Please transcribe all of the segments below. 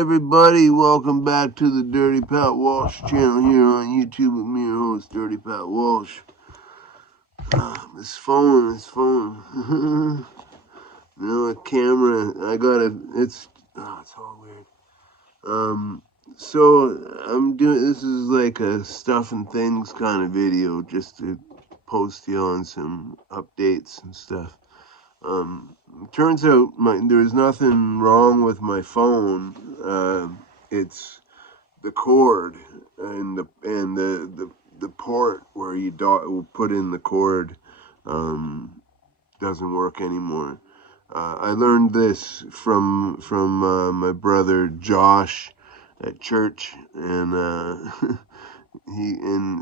everybody, welcome back to the Dirty Pat Walsh channel here on YouTube with me, your host, Dirty Pat Walsh. This phone. A camera, it's all weird. So I'm doing, this is like a stuff and things kind of video, just to post you on some updates and stuff. Turns out there's nothing wrong with my phone. It's the cord and the port where you put in the cord doesn't work anymore. I learned this from my brother Josh at church, and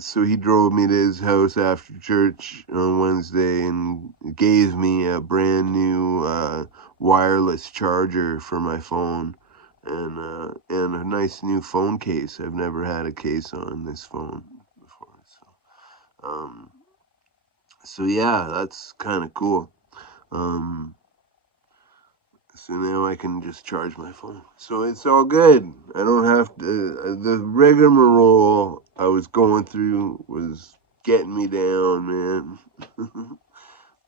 so he drove me to his house after church on Wednesday and gave me a brand new wireless charger for my phone and a nice new phone case. I've never had a case on this phone before, so yeah, that's kind of cool. So now I can just charge my phone. So it's all good. I don't have to. The rigmarole I was going through was getting me down, man.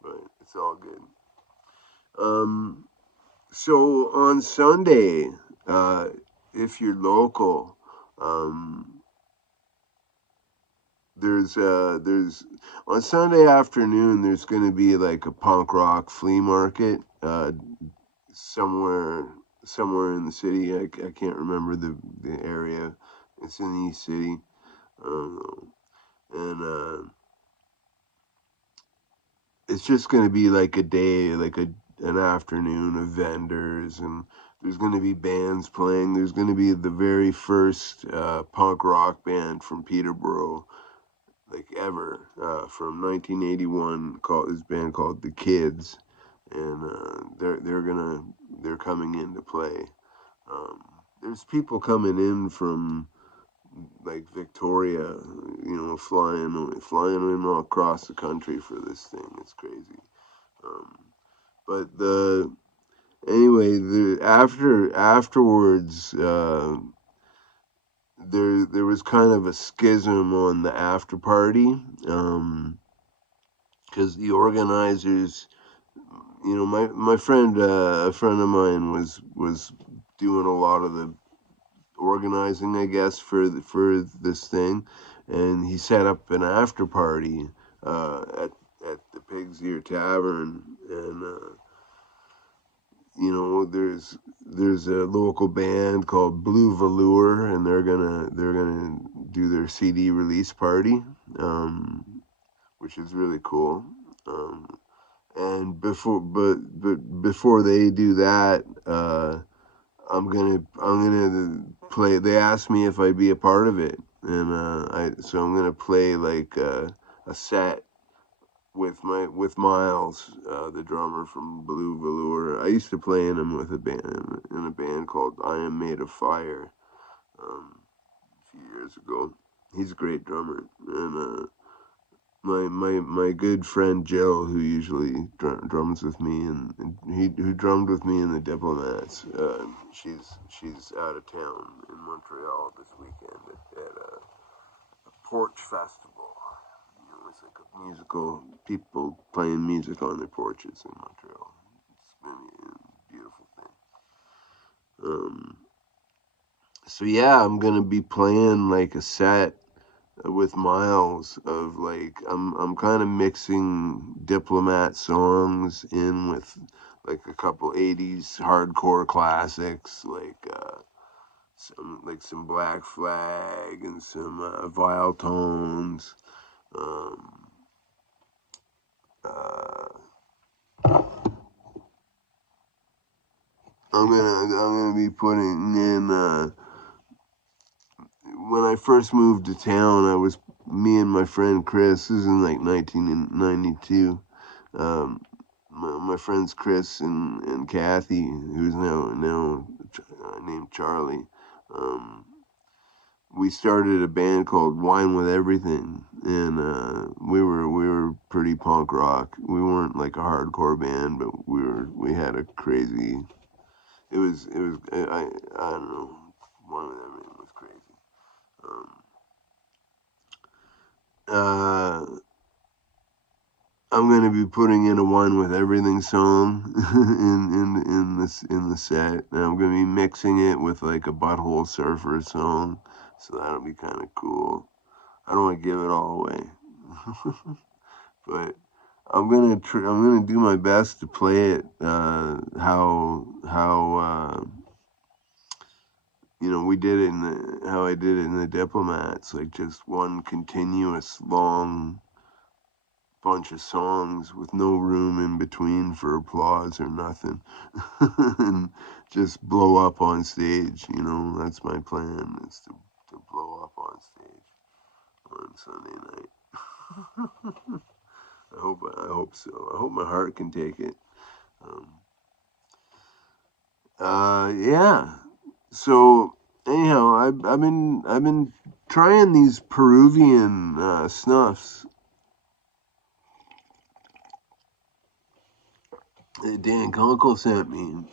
But it's all good. So on Sunday, if you're local, there's on Sunday afternoon there's going to be like a punk rock flea market somewhere in the city. I can't remember the area. It's in the East City. And it's just going to be like a day, like an afternoon of vendors, and there's going to be bands playing. There's going to be the very first punk rock band from Peterborough, like ever, from 1981, this band called The Kids, and they're coming in to play. There's people coming in from like Victoria, flying in all across the country for this thing. It's crazy. But afterwards, there was kind of a schism on the after party, because the organizers, my friend, a friend of mine was doing a lot of the organizing, I guess, for this thing, and he set up an after party at the Pig's Ear Tavern, and there's a local band called Blue Velour, and they're gonna do their CD release party, which is really cool. And before they do that, I'm gonna play. They asked me if I'd be a part of it, and so I'm gonna play like a set with Miles, the drummer from Blue Velour. I used to play in a band called I Am Made of Fire, a few years ago. He's a great drummer, and my good friend Jill, who usually drums with me, and who drummed with me in the Diplomats. She's out of town in Montreal this weekend at a porch festival. It's like a musical, people playing music on their porches in Montreal. It's been a beautiful thing. So yeah, I'm gonna be playing like a set with Miles of like I'm kind of mixing Diplomat songs in with like a couple 80s hardcore classics, like some Black Flag and some Vile Tones. I'm gonna be putting in when I first moved to town, me and my friend Chris. This is in like 1992. My friends Chris and Kathy, who's now named Charlie. We started a band called Wine with Everything, and we were pretty punk rock. We weren't like a hardcore band, but we had a crazy. I don't know. One of them was crazy. I'm gonna be putting in a one with everything song in the set, and I'm gonna be mixing it with like a Butthole Surfer song, so that'll be kind of cool. I don't want to give it all away, but I'm gonna do my best to play it how we did it how I did it in the Diplomats, like just one continuous long bunch of songs with no room in between for applause or nothing, and just blow up on stage. That's my plan, is to blow up on stage on Sunday night. I hope so. I hope my heart can take it. Yeah. So anyhow, I've been trying these Peruvian snuffs that Dan Kunkel sent me,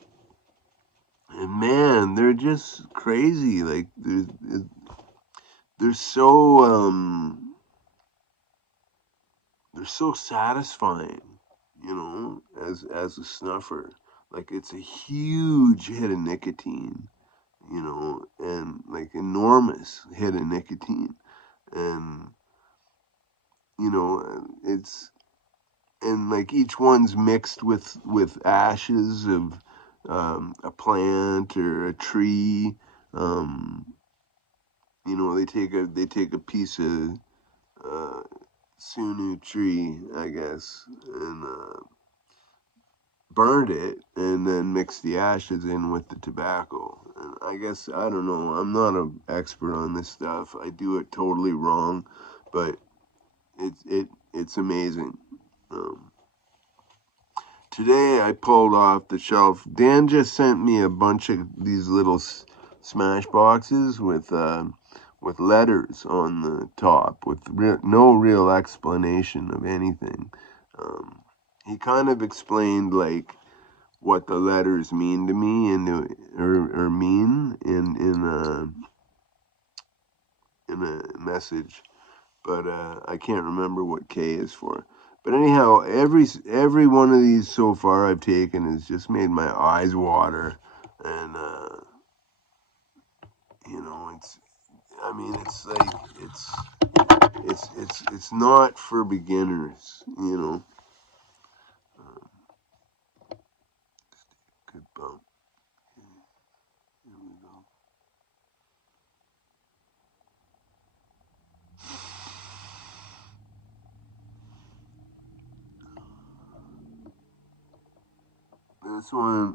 and man, they're just crazy. Like they're so they're so satisfying, as a snuffer. Like it's a huge hit of nicotine, and like enormous hit of nicotine, and it's and like each one's mixed with ashes of a plant or a tree. Um, they take a piece of uh, Sunu tree, I guess, and burned it, and then mixed the ashes in with the tobacco. And I guess I don't know. I'm not an expert on this stuff. I do it totally wrong, but it's amazing. Um, Today I pulled off the shelf. Dan just sent me a bunch of these little smash boxes with letters on the top with no real explanation of anything. Um, he kind of explained like what the letters mean to me or mean in a message, but I can't remember what K is for. But anyhow, every one of these so far I've taken has just made my eyes water, and it's. I mean, it's like it's not for beginners. Good bump. Here we go.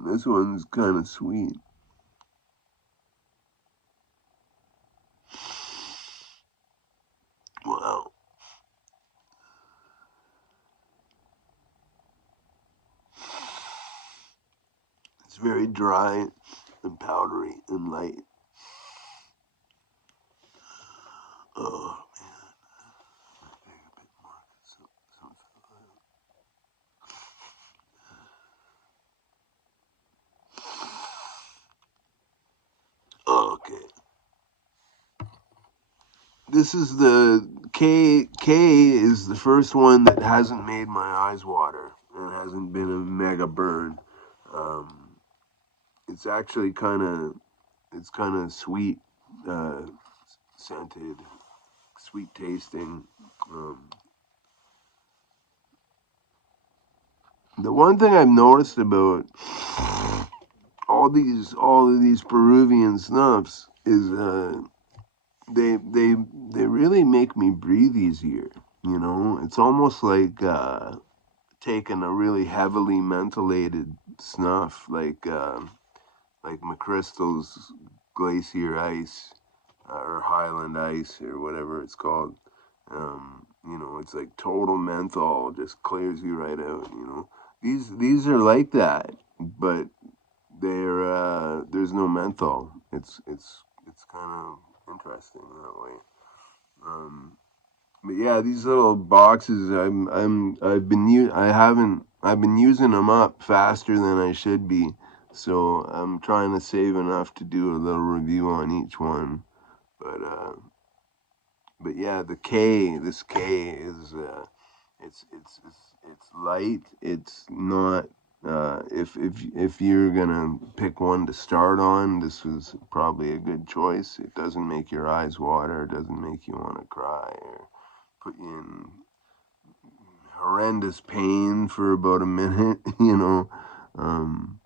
This one's kind of sweet. Wow. It's very dry and powdery and light. Oh man, take a bit more. Okay. This is the K. K is the first one that hasn't made my eyes water and hasn't been a mega burn. Um, it's actually kind of sweet, uh, scented, sweet tasting. Um, the one thing I've noticed about all of these Peruvian snuffs is they they they really make me breathe easier. It's almost like taking a really heavily mentholated snuff, like McChrystal's Glacier Ice or Highland Ice or whatever it's called. It's like total menthol, just clears you right out. These are like that, but there's no menthol. It's kind of interesting that way. Um, but yeah, these little boxes, I've been using them up faster than I should be. So I'm trying to save enough to do a little review on each one. But yeah, this K is it's light. It's not. If you're gonna pick one to start on, this was probably a good choice. It doesn't make your eyes water. It doesn't make you want to cry or put you in horrendous pain for about a minute. Um,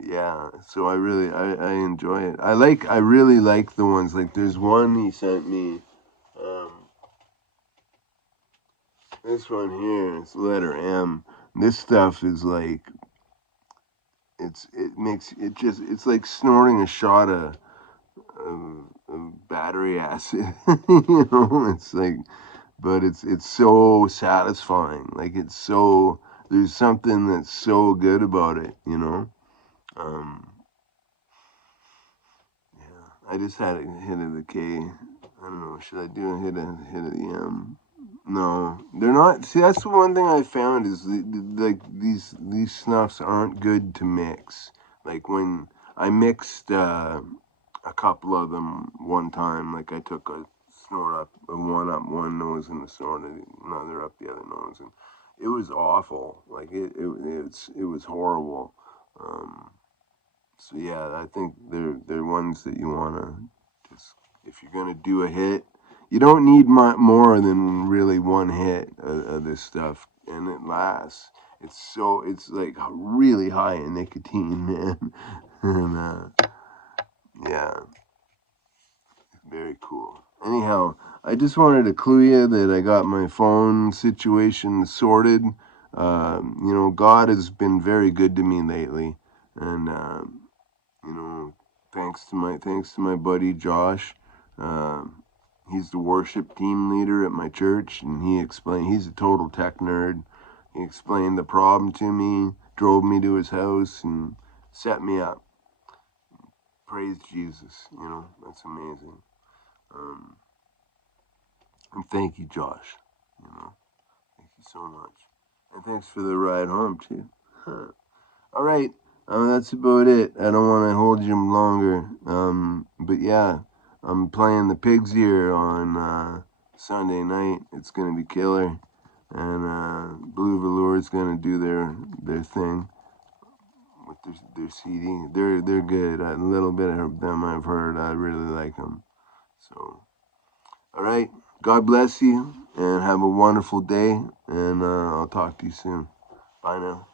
yeah. So I enjoy it. I really like the ones like there's one he sent me. Um, this one here, it's letter M. This stuff is like it's like snorting a shot of battery acid. It's like, but it's so satisfying. Like there's something that's so good about it. Um, yeah, I just had a hit of the K. I don't know. Should I do a hit of the M? No, they're not. See, that's the one thing I found is like these snuffs aren't good to mix. Like when I mixed a couple of them one time, like I took a snort up one nose and a snort another up the other nose, and it was awful. Like it was horrible. Um, so yeah, I think they're ones that you wanna just if you're gonna do a hit, you don't need more than really one hit of this stuff, and it lasts. It's like really high in nicotine, man, and yeah, very cool. Anyhow, I just wanted to clue you that I got my phone situation sorted. God has been very good to me lately, and you know, thanks to my buddy Josh. Um, he's the worship team leader at my church, and he's a total tech nerd. He explained the problem to me, drove me to his house, and set me up. Praise Jesus, that's amazing. Um, and thank you, Josh. Thank you so much, and thanks for the ride home too. All right. That's about it. I don't want to hold you longer. But yeah, I'm playing the Pigs here on Sunday night. It's gonna be killer, and Blue Velour is gonna do their thing with their CD. They're good. A little bit of them I've heard. I really like them. So, all right. God bless you, and have a wonderful day. And I'll talk to you soon. Bye now.